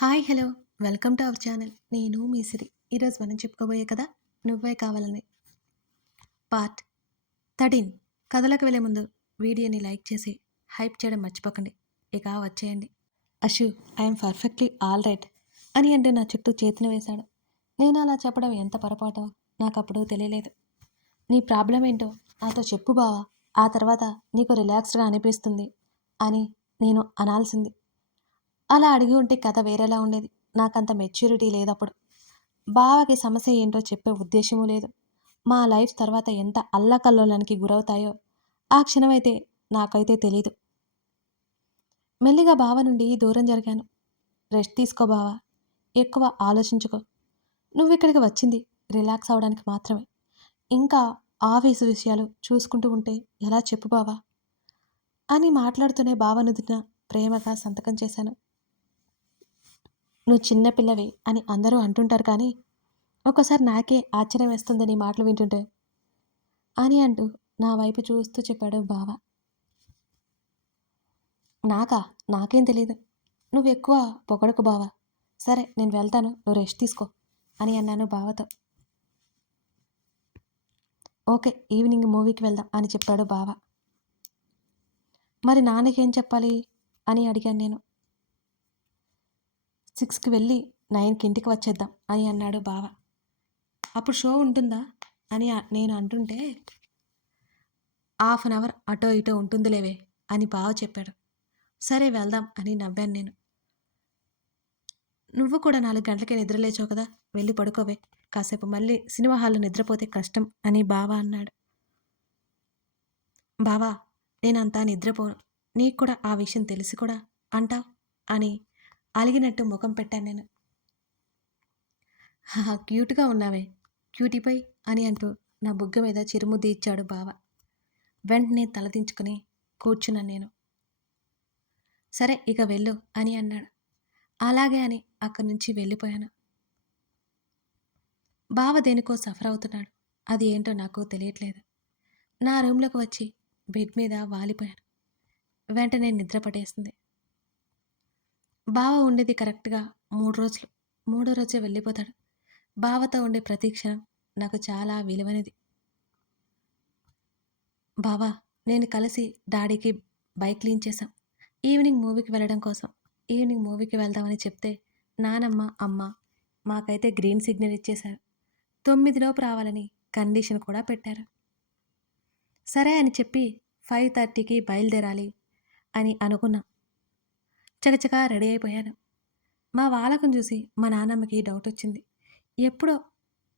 Hi hello welcome to our channel. నేను మీ సిరి. ఈరోజు మనం చెప్పుకోబోయే కథ నువ్వే కావాలని పార్ట్ 13. కథలకు వెళ్ళే ముందు వీడియోని లైక్ చేసి హైప్ చేయడం మర్చిపోకండి. ఇక వచ్చేయండి. Ashu, I'm perfectly all right అని అంటూ నా చుట్టూ చేతిని వేశాడు. నేను అలా చెప్పడం ఎంత పొరపాటో నాకు అప్పుడు తెలియలేదు. నీ ప్రాబ్లం ఏంటో నాతో చెప్పు బావా, ఆ తర్వాత నీకు రిలాక్స్డ్గా అనిపిస్తుంది అని నేను అనాల్సింది. అలా అడిగి ఉంటే కథ వేరేలా ఉండేది. నాకంత మెచ్యూరిటీ లేదప్పుడు. బావకి సమస్య ఏంటో చెప్పే ఉద్దేశమూ లేదు. మా లైఫ్ తర్వాత ఎంత అల్లకల్లోలానికి గురవుతాయో ఆ క్షణమైతే నాకైతే తెలీదు. మెల్లిగా బావ నుండి దూరం జరిగాను. రెస్ట్ తీసుకో బావా, ఎక్కువ ఆలోచించుకో. నువ్విక్కడికి వచ్చింది రిలాక్స్ అవడానికి మాత్రమే. ఇంకా ఆఫీసు విషయాలు చూసుకుంటూ ఉంటే ఎలా చెప్పు బావా అని మాట్లాడుతూనే బావ నుదిన ప్రేమగా సంతకం చేశాను. నువ్వు చిన్న పిల్లవి అని అందరూ అంటుంటారు కానీ ఒక్కోసారి నాకే ఆశ్చర్యం వేస్తుంది నీ మాటలు వింటుంటే అని అంటూ నా వైపు చూస్తూ చెప్పాడు బావ. నాకా? నాకేం తెలీదు. నువ్వు ఎక్కువ పొగడకు బావ. సరే నేను వెళ్తాను, నువ్వు రెస్ట్ తీసుకో అని అన్నాను బావతో. ఓకే, ఈవినింగ్ మూవీకి వెళ్దాం అని చెప్పాడు బావ. మరి నాన్నకేం చెప్పాలి అని అడిగాను నేను. 6కి వెళ్ళి 9కి ఇంటికి వచ్చేద్దాం అని అన్నాడు బావ. అప్పుడు షో ఉంటుందా అని నేను అంటుంటే హాఫ్ అన్ అవర్ అటో ఇటో ఉంటుందిలేవే అని బావ చెప్పాడు. సరే వెళ్దాం అని నవ్వాను నేను. నువ్వు కూడా 4 గంటలకే నిద్రలేచావు కదా, వెళ్ళి పడుకోవే, కాసేపు మళ్ళీ సినిమా హాల్లో నిద్రపోతే కష్టం అని బావ అన్నాడు. బావా, నేనంతా నిద్రపోను, నీకు కూడా ఆ విషయం తెలిసి కూడా అంటావ్ అని అలిగినట్టు ముఖం పెట్టాను నేను. హహ, క్యూట్గా ఉన్నావే, క్యూటీపై అని అంటూ నా బుగ్గ మీద చిరుముద్ది ఇచ్చాడు బావ. వెంటనే తలదించుకుని కూర్చున్నాను నేను. సరే ఇక వెళ్ళు అని అన్నాడు. అలాగే అని అక్కడి నుంచి వెళ్ళిపోయాను. బావ దేనికో సఫర్ అవుతున్నాడు. అది ఏంటో నాకు తెలియట్లేదు. నా రూమ్లోకి వచ్చి బెడ్ మీద వాలిపోయాను. వెంటనే నిద్ర పట్టేసింది. బావ ఉండేది కరెక్ట్గా 3 రోజులు. మూడో రోజే వెళ్ళిపోతాడు. బావతో ఉండే ప్రతి క్షణం నాకు చాలా విలువైనది. బావా, నేను కలిసి డాడీకి బైక్ క్లీన్ చేశాం ఈవినింగ్ మూవీకి వెళ్ళడం కోసం. ఈవినింగ్ మూవీకి వెళ్దామని చెప్తే నానమ్మ, అమ్మ మాకైతే గ్రీన్ సిగ్నల్ ఇచ్చేశారు. 9 లోపు రావాలని కండిషన్ కూడా పెట్టారు. సరే అని చెప్పి 5:30కి బయలుదేరాలి అని అనుకున్నాం. చకచకా రెడీ అయిపోయాను. మా వాలకం చూసి మా నాన్నమ్మకి డౌట్ వచ్చింది. ఎప్పుడో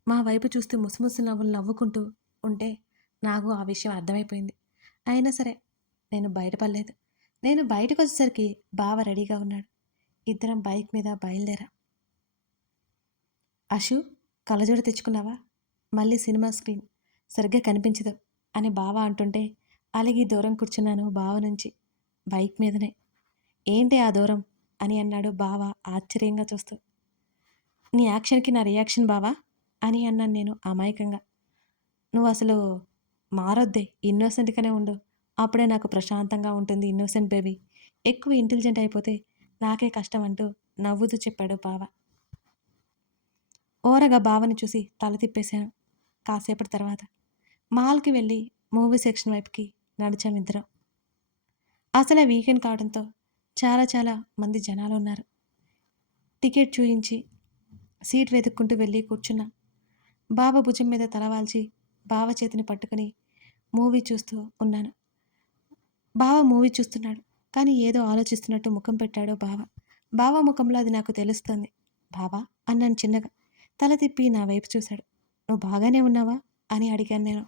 మా వైపు చూస్తూ ముసిముసి నవ్వులు నవ్వుకుంటూ ఉంటే నాకు ఆ విషయం అర్థమైపోయింది. అయినా సరే నేను బయటపడలేదు. నేను బయటకు వచ్చేసరికి బావ రెడీగా ఉన్నాడు. ఇద్దరం బైక్ మీద బయలుదేరాం. అషు, కళ్ళజోడు తెచ్చుకున్నావా? మళ్ళీ సినిమా స్క్రీన్ సరిగ్గా కనిపించదు అని బావ అంటుంటే అలిగి దూరం కూర్చున్నాను బావ నుంచి. బైక్ మీదనే. ఏంటి ఆ దూరం అని అన్నాడు బావ ఆశ్చర్యంగా చూస్తూ. నీ యాక్షన్కి నా రియాక్షన్ బావా అని అన్నాను నేను అమాయకంగా. నువ్వు అసలు మారొద్దే, ఇన్నోసెంట్గానే ఉండు, అప్పుడే నాకు ప్రశాంతంగా ఉంటుంది ఇన్నోసెంట్ బేబీ. ఎక్కువ ఇంటెలిజెంట్ అయిపోతే నాకే కష్టం అంటూ నవ్వుతూ చెప్పాడు బావ. ఓరగా బావని చూసి తల తిప్పేశాను. కాసేపటి తర్వాత మాల్కి వెళ్ళి మూవీ సెక్షన్ వైపుకి నడిచాం ఇద్దరం. అసలే వీకెండ్ కావడంతో చాలా చాలా మంది జనాలు ఉన్నారు. టికెట్ చూయించి సీట్ వెతుక్కుంటూ వెళ్ళి కూర్చున్నా. బావ భుజం మీద తలవాల్చి బావ చేతిని పట్టుకుని మూవీ చూస్తూ ఉన్నాను. బావ మూవీ చూస్తున్నాడు కానీ ఏదో ఆలోచిస్తున్నట్టు ముఖం పెట్టాడు బావ. బావ ముఖంలో అది నాకు తెలుస్తుంది. బావా అన్నాను చిన్నగా. తల తిప్పి నా వైపు చూశాడు. నువ్వు బాగానే ఉన్నావా అని అడిగాను నేను.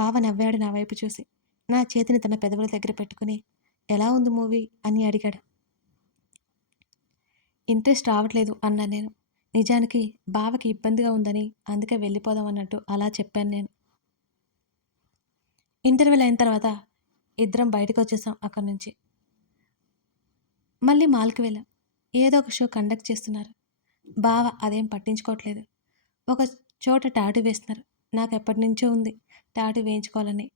బావ నవ్వాడు నా వైపు చూసి. నా చేతిని తన పెదవుల దగ్గర పెట్టుకుని ఎలా ఉంది మూవీ అని అడిగాడు. ఇంట్రెస్ట్ రావట్లేదు అన్నా నేను. నిజానికి బావకి ఇబ్బందిగా ఉందని అందుకే వెళ్ళిపోదాం అన్నట్టు అలా చెప్పాను నేను. ఇంటర్వెల్ అయిన తర్వాత ఇద్దరం బయటకు వచ్చేసాం అక్కడి నుంచి. మళ్ళీ మాల్కి వెళ్ళాం. ఏదో ఒక షో కండక్ట్ చేస్తున్నారు. బావ అదేం పట్టించుకోవట్లేదు. ఒక చోట టాటూ వేస్తున్నారు. నాకు ఎప్పటి నుంచో ఉంది టాటూ వేయించుకోవాలని.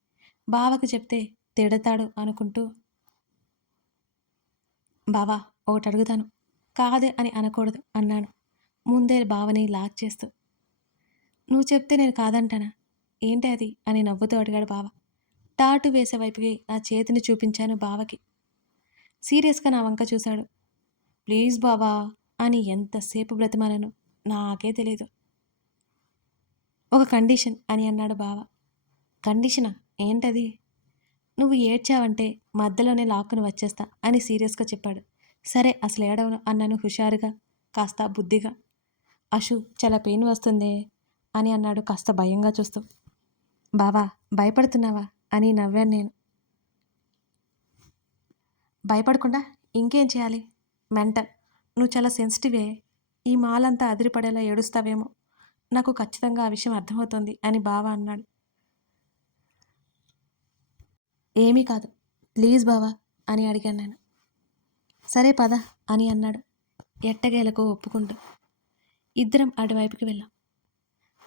బావకు చెప్తే తిడతాడు అనుకుంటూ, బావా ఒకటి అడుగుతాను, కాదే అని అనకూడదు అన్నాను ముందే బావని లాక్ చేస్తూ. నువ్వు చెప్తే నేను కాదంటానా? ఏంటి అది అని నవ్వుతూ అడిగాడు బావ. టాటూ వేసే వైపుకి నా చేతిని చూపించాను బావకి. సీరియస్‌గా నా వంక చూశాడు. ప్లీజ్ బావా అని ఎంతసేపు బ్రతిమాలానో నాకే తెలీదు. ఒక కండిషన్ అని అన్నాడు బావ. కండిషనా? ఏంటది? నువ్వు ఏడ్చావంటే మధ్యలోనే లాక్కుని వచ్చేస్తా అని సీరియస్‌గా చెప్పాడు. సరే అసలు ఏడవను అన్నాను హుషారుగా, కాస్త బుద్ధిగా. అషు చాలా పెయిన్ వస్తుందే అని అన్నాడు కాస్త భయంగా చూస్తూ. బావా భయపడుతున్నావా అని నవ్వాను నేను. భయపడకుండా ఇంకేం చేయాలి? మెంటల్. నువ్వు చాలా సెన్సిటివే. ఈ మాలంతా అదిరిపడేలా ఏడుస్తావేమో. నాకు ఖచ్చితంగా ఆ విషయం అర్థమవుతోంది అని బావ అన్నాడు. ఏమీ కాదు. ప్లీజ్ బావా అని అడిగాను నేను. సరే పద అని అన్నాడు ఎట్టకేలకు ఒప్పుకుంటూ. ఇద్దరం అటువైపుకి వెళ్ళాం.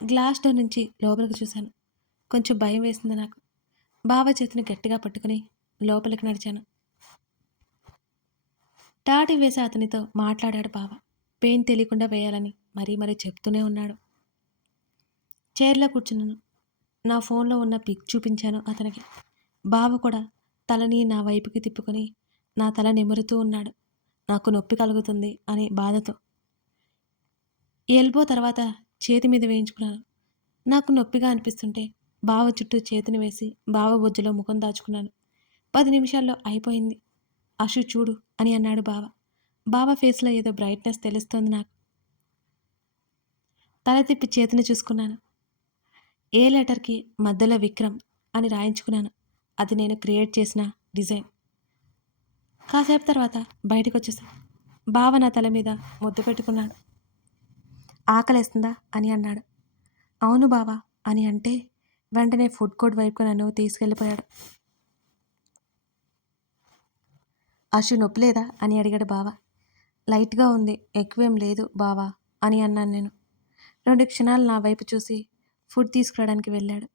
గ్లాస్ డోర్ నుంచి లోపలికి చూశాను. కొంచెం భయం వేసింది నాకు. బావ చేతిని గట్టిగా పట్టుకుని లోపలికి నడిచాను. టాటూ వేసి అతనితో మాట్లాడాడు బావ. పెయిన్ తెలియకుండా వేయాలని మరీ మరీ చెప్తూనే ఉన్నాడు. చైర్లో కూర్చున్నాను. నా ఫోన్లో ఉన్న పిక్ చూపించాను అతనికి. బావ కూడా తలని నా వైపుకి తిప్పుకొని నా తల నిమురుతూ ఉన్నాడు. నాకు నొప్పి కలుగుతుంది అని బాధతో. ఎల్బో తర్వాత చేతి మీద వేయించుకున్నాను. నాకు నొప్పిగా అనిపిస్తుంటే బావ చుట్టూ చేతిని వేసి బావ బొజ్జులో ముఖం దాచుకున్నాను. 10 నిమిషాల్లో అయిపోయింది. అషు చూడు అని అన్నాడు బావ. బావ ఫేస్లో ఏదో బ్రైట్నెస్ తెలుస్తోంది నాకు. తల తిప్పి చేతిని చూసుకున్నాను. ఏ లెటర్కి మధ్యలో విక్రమ్ అని రాయించుకున్నాను. అది నేను క్రియేట్ చేసిన డిజైన్. కాసేపు తర్వాత బయటకు వచ్చేసాను. బావ నా తల మీద ముద్దు పెట్టుకున్నాడు. ఆకలేస్తుందా అని అన్నాడు. అవును బావా అని అంటే వెంటనే ఫుడ్ కోర్ట్ వైపుకు నన్ను తీసుకెళ్ళిపోయాడు. అషు నొప్పి లేదా అని అడిగాడు బావ. లైట్గా ఉంది, ఎక్కువేం లేదు బావా అని అన్నాను నేను. 2 క్షణాలు నా వైపు చూసి ఫుడ్ తీసుకురావడానికి వెళ్ళాడు.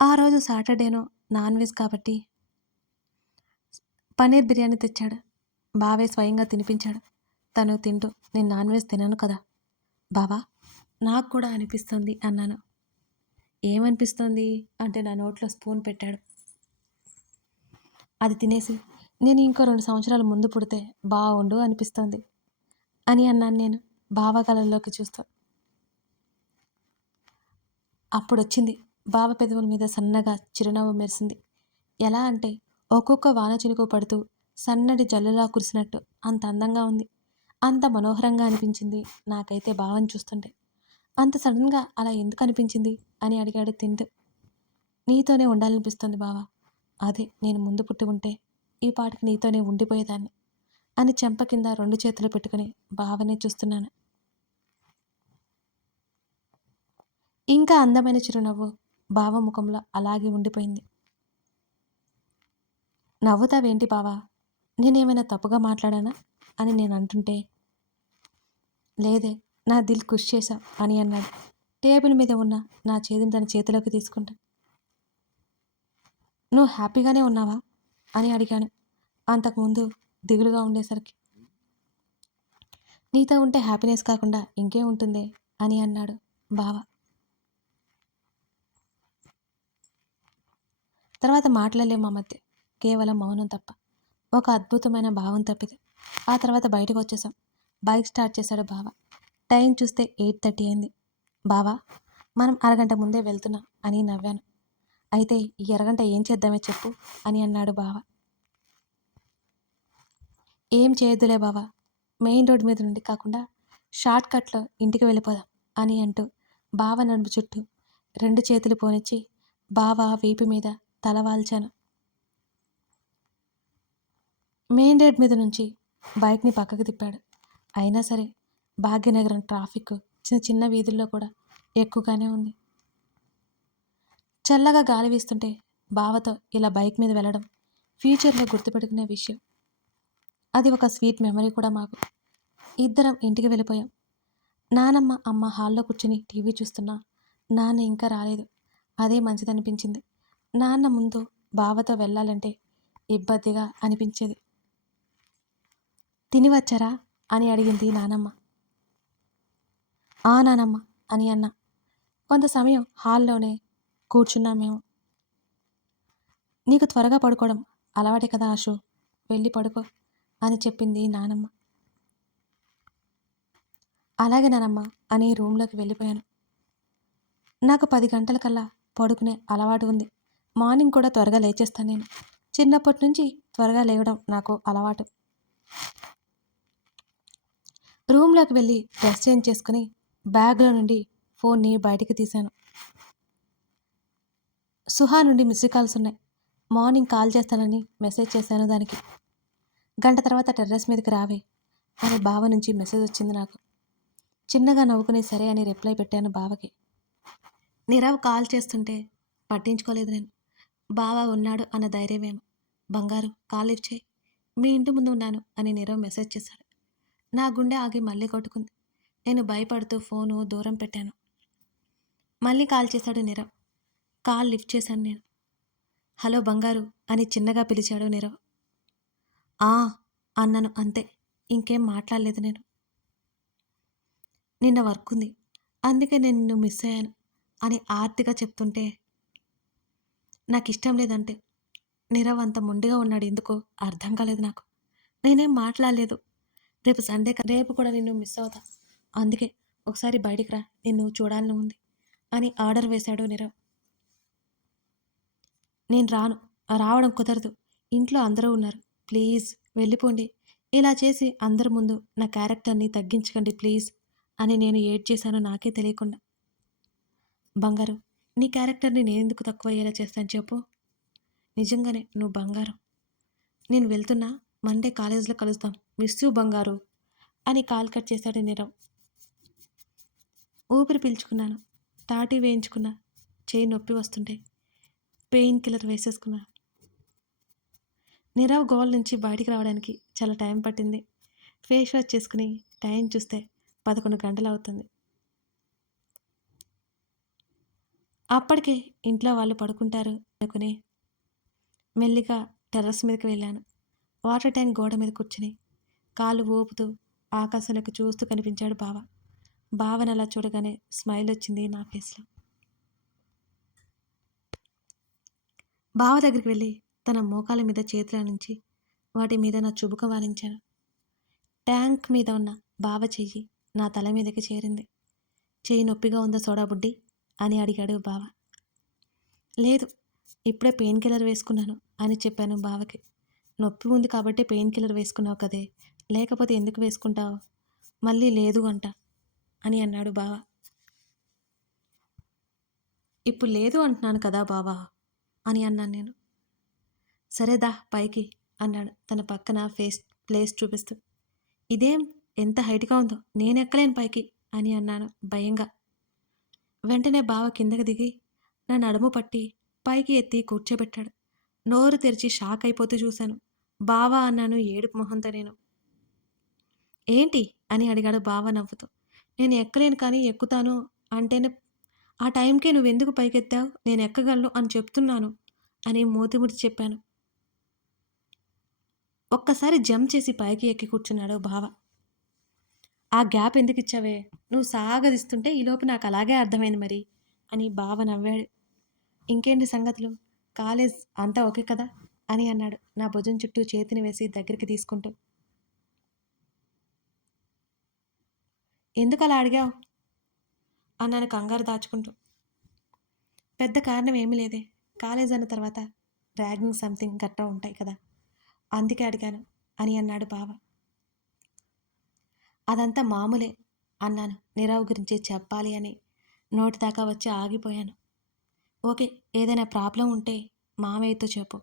ఆ రోజు సాటర్డేనో నాన్ వెజ్ కాబట్టి పన్నీర్ బిర్యానీ తెచ్చాడు. బావే స్వయంగా తినిపించాడు. తను తింటూ నేను నాన్ వెజ్ తినను కదా బావా, నాకు కూడా అనిపిస్తుంది అన్నాను. ఏమనిపిస్తోంది అంటే నా నోట్లో స్పూన్ పెట్టాడు. అది తినేసి నేను ఇంకో 2 సంవత్సరాల ముందు పుడితే బాగుండు అనిపిస్తోంది అని అన్నాను నేను బావ కళ్ళల్లోకి చూస్తూ. అప్పుడొచ్చింది. బావ పెదవుల మీద సన్నగా చిరునవ్వు మెరిసింది. ఎలా అంటే ఒక్కొక్క వాన చినుకు పడుతూ సన్నటి జల్లులా కురిసినట్టు అంత అందంగా ఉంది. అంత మనోహరంగా అనిపించింది నాకైతే బావని చూస్తుంటే. అంత సడన్గా అలా ఎందుకు అనిపించింది అని అడిగాడు తింటూ. నీతోనే ఉండాలనిపిస్తుంది బావా. అదే నేను ముందు పుట్టి ఉంటే ఈ పాటికి నీతోనే ఉండిపోయేదాన్ని అని చెంప కింద 2 చేతులు పెట్టుకుని బావనే చూస్తున్నాను. ఇంకా అందమైన చిరునవ్వు బావ ముఖంలో అలాగే ఉండిపోయింది. నవ్వుతావేంటి బావా, నేనేమైనా తప్పుగా మాట్లాడానా అని నేను అంటుంటే, లేదే నా దిల్ ఖుష్ చేశావు అని అన్నాడు టేబుల్ మీద ఉన్న నా చేతిని తన చేతిలోకి తీసుకుంటా. నువ్వు హ్యాపీగానే ఉన్నావా అని అడిగాను అంతకుముందు దిగులుగా ఉండేసరికి. నీతో ఉంటే హ్యాపీనెస్ కాకుండా ఇంకేం ఉంటుందే అని అన్నాడు బావ. తర్వాత మాట్లాడలేము మా మధ్య, కేవలం మౌనం తప్ప. ఒక అద్భుతమైన భావం తప్పితే. ఆ తర్వాత బయటకు వచ్చేసాం. బైక్ స్టార్ట్ చేశాడు బావ. టైం చూస్తే 8:30 అయింది. బావా మనం అరగంట ముందే వెళ్తున్నాం అని నవ్వాను. అయితే ఈ అరగంట ఏం చేద్దామే చెప్పు అని అన్నాడు బావ. ఏం చేయొద్దులే బావా, మెయిన్ రోడ్ మీద నుండి కాకుండా షార్ట్ కట్లో ఇంటికి వెళ్ళిపోదాం అని అంటూ బావ నడుము చుట్టూ 2 చేతులు పోనిచ్చి బావ వీపు మీద తల వాల్చాను. మెయిన్ రోడ్ మీద నుంచి బైక్ని పక్కకు తిప్పాడు. అయినా సరే భాగ్యనగరం ట్రాఫిక్ చిన్న చిన్న వీధుల్లో కూడా ఎక్కువగానే ఉంది. చల్లగా గాలి వీస్తుంటే బావతో ఇలా బైక్ మీద వెళ్ళడం ఫ్యూచర్లో గుర్తుపెట్టుకునే విషయం. అది ఒక స్వీట్ మెమరీ కూడా మాకు. ఇద్దరం ఇంటికి వెళ్ళిపోయాం. నానమ్మ అమ్మ హాల్లో కూర్చుని టీవీ చూస్తున్నా నాన్న ఇంకా రాలేదు. అదే మంచిదనిపించింది. నాన్న ముందు బావతో వెళ్ళాలంటే ఇబ్బందిగా అనిపించేది. తిని వచ్చారా అని అడిగింది నానమ్మ. ఆ నానమ్మ అని అన్నా. కొంత సమయం హాల్లోనే కూర్చున్నాం మేము. నీకు త్వరగా పడుకోవడం అలవాటే కదా ఆశు, వెళ్ళి పడుకో అని చెప్పింది నానమ్మ. అలాగే నానమ్మ అని రూమ్లోకి వెళ్ళిపోయాను. నాకు 10 గంటలకల్లా పడుకునే అలవాటు ఉంది. మార్నింగ్ కూడా త్వరగా లేచేస్తాను నేను. చిన్నప్పటి నుంచి త్వరగా లేవడం నాకు అలవాటు. రూమ్లోకి వెళ్ళి డ్రెస్ చేంజ్ చేసుకుని బ్యాగ్లో నుండి ఫోన్ని బయటికి తీశాను. సుహా నుండి మిస్డ్ కాల్స్ ఉన్నాయి. మార్నింగ్ కాల్ చేస్తానని మెసేజ్ చేశాను దానికి. గంట తర్వాత టెర్రస్ మీదకి రావే అని బావ నుంచి మెసేజ్ వచ్చింది నాకు. చిన్నగా నవ్వుకుని సరే అని రిప్లై పెట్టాను బావకి. నీరవ్ కాల్ చేస్తుంటే పట్టించుకోలేదు నేను. బావ ఉన్నాడు అన్న ధైర్యమేమో. బంగారు కాల్ లిఫ్ట్ చేయి, మీ ఇంటి ముందు ఉన్నాను అని నీరవ్ మెసేజ్ చేశాడు. నా గుండె ఆగి మళ్ళీ కొట్టుకుంది. నేను భయపడుతూ ఫోను దూరం పెట్టాను. మళ్ళీ కాల్ చేశాడు నీరవ్. కాల్ లిఫ్ట్ చేశాను నేను. హలో బంగారు అని చిన్నగా పిలిచాడు నీరవ్. ఆ అన్నాను అంతే. ఇంకేం మాట్లాడలేదు నేను. నిన్న వర్క్ ఉంది, అందుకే నేను నిన్ను మిస్ అయ్యాను అని ఆర్తిగా చెప్తుంటే నాకు ఇష్టం లేదంటే. నీరవ్ అంత మొండిగా ఉన్నాడు ఎందుకో అర్థం కాలేదు నాకు. నేనేం మాట్లాడలేదు. రేపు సండే రేపు కూడా నిన్ను మిస్ అవుతా, అందుకే ఒకసారి బయటికి రా, నిన్ను చూడాలని ఉంది అని ఆర్డర్ వేశాడు నీరవ్. నేను రాను, రావడం కుదరదు, ఇంట్లో అందరూ ఉన్నారు, ప్లీజ్ వెళ్ళిపోండి, ఇలా చేసి అందరి ముందు నా క్యారెక్టర్ని తగ్గించకండి ప్లీజ్ అని నేను ఏడ్చేశాను నాకే తెలియకుండా. బంగారు, నీ క్యారెక్టర్ని నేనెందుకు తక్కువ అయ్యేలా చేస్తాను చెప్పు. నిజంగానే నువ్వు బంగారం. నేను వెళ్తున్నా, మండే కాలేజీలో కలుద్దాం, మిస్ యూ బంగారు అని కాల్ కట్ చేశాడు నీరవ్. ఊపిరి పీల్చుకున్నాను, తాటి వేయించుకున్నా, చేయి నొప్పి వస్తుంటే పెయిన్ కిల్లర్ వేసేసుకున్నా. నీరవ్ గోల్ నుంచి బయటికి రావడానికి చాలా టైం పట్టింది. ఫేస్ వాష్ చేసుకుని టైం చూస్తే 11 గంటలు అవుతుంది. అప్పటికే ఇంట్లో వాళ్ళు పడుకుంటారు అనుకుని మెల్లిగా టెర్రస్ మీదకి వెళ్ళాను. వాటర్ ట్యాంక్ గోడ మీద కూర్చుని కాలు ఊపుతూ ఆకాశంలోకి చూస్తూ కనిపించాడు బావ. బావని అలా చూడగానే స్మైల్ వచ్చింది నా ఫేస్లో. బావ దగ్గరికి వెళ్ళి తన మోకాల మీద చేతుల నుంచి వాటి మీద నా చుబుక వారించాను. ట్యాంక్ మీద ఉన్న బావ చెయ్యి నా తల మీదకి చేరింది. చెయ్యి నొప్పిగా ఉందా సోడా బుడ్డి అని అడిగాడు బావ. లేదు, ఇప్పుడే పెయిన్ కిల్లర్ వేసుకున్నాను అని చెప్పాను బావకి. నొప్పి ఉంది కాబట్టి పెయిన్ కిల్లర్ వేసుకున్నావు కదే, లేకపోతే ఎందుకు వేసుకుంటావు, మళ్ళీ లేదు అంట అని అన్నాడు బావ. ఇప్పుడు లేదు అంటున్నాను కదా బావా అని అన్నాను నేను. సరేదా పైకి అన్నాడు తన పక్కన ప్లేస్ చూపిస్తూ. ఇదేం ఎంత హైట్గా ఉందో, నేను ఎక్కలేను పైకి అని అన్నాను భయంగా. వెంటనే బావ కిందకి దిగి నా నడుము పట్టి పైకి ఎత్తి కూర్చోబెట్టాడు. నోరు తెరిచి షాక్ అయిపోతూ చూశాను. బావా అన్నాను ఏడుపు మొహంతో నేను. ఏంటి అని అడిగాడు బావ నవ్వుతూ. నేను ఎక్కలేను కానీ ఎక్కుతాను అంటేనే ఆ టైంకే నువ్వెందుకు పైకెత్తావు, నేను ఎక్కగలను అని చెప్తున్నాను అని మూతిముడి చెప్పాను. ఒక్కసారి జంప్ చేసి పైకి ఎక్కి కూర్చున్నాడు బావ. ఆ గ్యాప్ ఎందుకు ఇచ్చావే, నువ్వు సాగదిస్తుంటే ఈలోపు నాకు అలాగే అర్థమైంది మరి అని బావ నవ్వాడు. ఇంకేంటి సంగతులు, కాలేజ్ అంతా ఓకే కదా అని అన్నాడు నా భుజం చుట్టూ చేతిని వేసి దగ్గరికి తీసుకుంటూ. ఎందుకు అలా అడిగావు అన్నాను కంగారు దాచుకుంటూ. పెద్ద కారణం ఏమీ లేదే, కాలేజ్ అన్న తర్వాత ర్యాగింగ్ సంథింగ్ గట్రా ఉంటాయి కదా, అందుకే అడిగాను అని అన్నాడు బావ. అదంతా మామూలే అన్నాను నీరవ్ గురించి చెప్పాలి అని నోటి దాకా వచ్చి ఆగిపోయాను. ఓకే, ఏదైనా ప్రాబ్లం ఉంటే మామయ్యతో చెప్పు,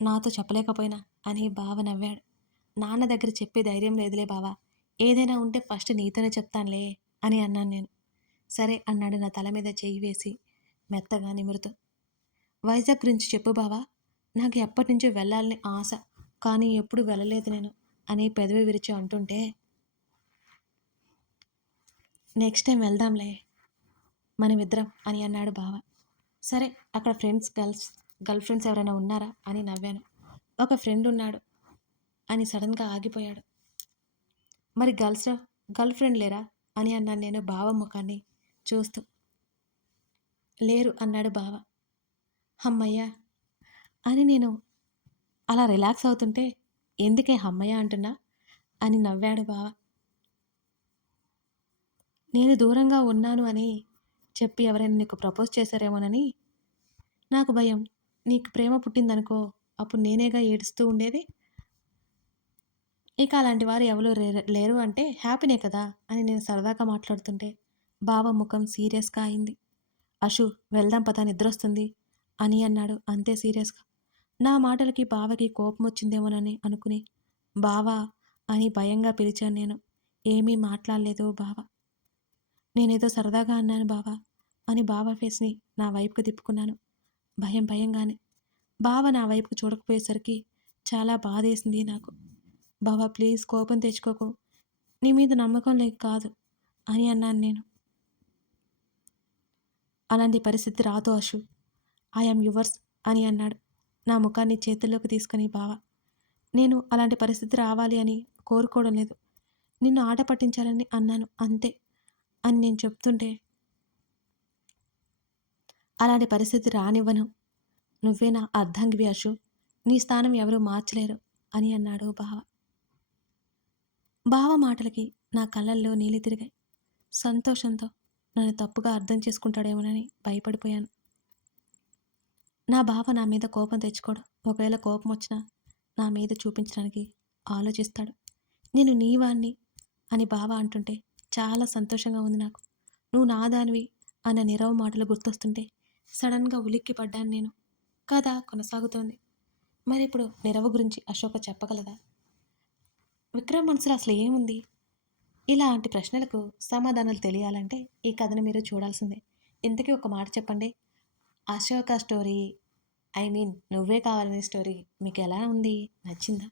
నాతో చెప్పలేకపోయినా అని బావ నవ్వాడు. నాన్న దగ్గర చెప్పే ధైర్యం లేదులే బావా, ఏదైనా ఉంటే ఫస్ట్ నీతోనే చెప్తానులే అని అన్నాను నేను. సరే అన్నాడు నా తల మీద చెయ్యి వేసి మెత్తగా నిమురుతూ. వైజాగ్ గురించి చెప్పు బావా, నాకు ఎప్పటి నుంచో వెళ్ళాలని ఆశ, కానీ ఎప్పుడు వెళ్ళలేదు నేను అని పెదవి విరిచి అంటుంటే, నెక్స్ట్ టైం వెళ్దాంలే మనమిద్దరం అని అన్నాడు బావ. సరే, అక్కడ గర్ల్ ఫ్రెండ్స్ ఎవరైనా ఉన్నారా అని నవ్వాను. ఒక ఫ్రెండ్ ఉన్నాడు అని సడన్గా ఆగిపోయాడు. మరి గర్ల్ ఫ్రెండ్ లేరా అని అన్నాను నేను బావ ముఖాన్ని చూస్తూ. లేరు అన్నాడు బావ. హమ్మయ్య అని నేను అలా రిలాక్స్ అవుతుంటే, ఎందుకే హమ్మయ్య అంటున్నా అని నవ్వాడు బావ. నేను దూరంగా ఉన్నాను అని చెప్పి ఎవరైనా నీకు ప్రపోజ్ చేశారేమోనని నాకు భయం. నీకు ప్రేమ పుట్టిందనుకో, అప్పుడు నేనేగా ఏడుస్తూ ఉండేది. ఇక అలాంటి వారు ఎవరు లేరు అంటే హ్యాపీనే కదా అని నేను సరదాగా మాట్లాడుతుంటే బావ ముఖం సీరియస్గా అయింది. అషు, వెళ్దాం పద, నిద్రొస్తుంది అని అన్నాడు అంతే సీరియస్గా. నా మాటలకి బావకి కోపం వచ్చిందేమోనని అనుకుని బావా అని భయంగా పిలిచాను నేను. ఏమీ మాట్లాడలేదు బావ. నేనేదో సరదాగా అన్నాను బావా అని బావ ఫేస్ని నా వైపుకు తిప్పుకున్నాను భయంగానే. బావ నా వైపుకు చూడకపోయేసరికి చాలా బాధేసింది నాకు. బావా ప్లీజ్ కోపం తెచ్చుకోకు, నీ మీద నమ్మకం లేక కాదు అని అన్నాను నేను. అలాంటి పరిస్థితి రాదు అషు, ఐఎమ్ యువర్స్ అని అన్నాడు నా ముఖాన్ని చేతుల్లోకి తీసుకుని బావ. నేను అలాంటి పరిస్థితి రావాలి అని కోరుకోవడం లేదు, నిన్ను ఆట పట్టించాలని అన్నాను అంతే అని నేను చెప్తుంటే, అలాంటి పరిస్థితి రానివ్వను, నువ్వే నా అర్ధాంగివి అషు, నీ స్థానం ఎవరూ మార్చలేరు అని అన్నాడు బావ. బావ మాటలకి నా కళ్ళల్లో నీళ్ళు తిరిగాయి. సంతోషంతో నన్ను తప్పుగా అర్థం చేసుకుంటాడేమోనని భయపడిపోయాను. నా బావ నా మీద కోపం తెచ్చుకోడు. ఒకవేళ కోపం వచ్చినా నా మీద చూపించడానికి ఆలోచిస్తాడు. నేను నీ వాణ్ణి అని బావ అంటుంటే చాలా సంతోషంగా ఉంది నాకు. నువ్వు నా దానివి అన్న నీరవ మాటలు గుర్తొస్తుంటే సడన్గా ఉలిక్కి పడ్డాను నేను. కథ కొనసాగుతోంది. మరి ఇప్పుడు నీరవ గురించి అశోక చెప్పగలదా? విక్రమ్ మనసులో అసలు ఏముంది? ఇలాంటి ప్రశ్నలకు సమాధానాలు తెలియాలంటే ఈ కథను మీరు చూడాల్సిందే. ఇంతకీ ఒక మాట చెప్పండి, అశోక స్టోరీ, ఐ మీన్ నువ్వే కావాలనే స్టోరీ మీకు ఎలా ఉంది? నచ్చిందా?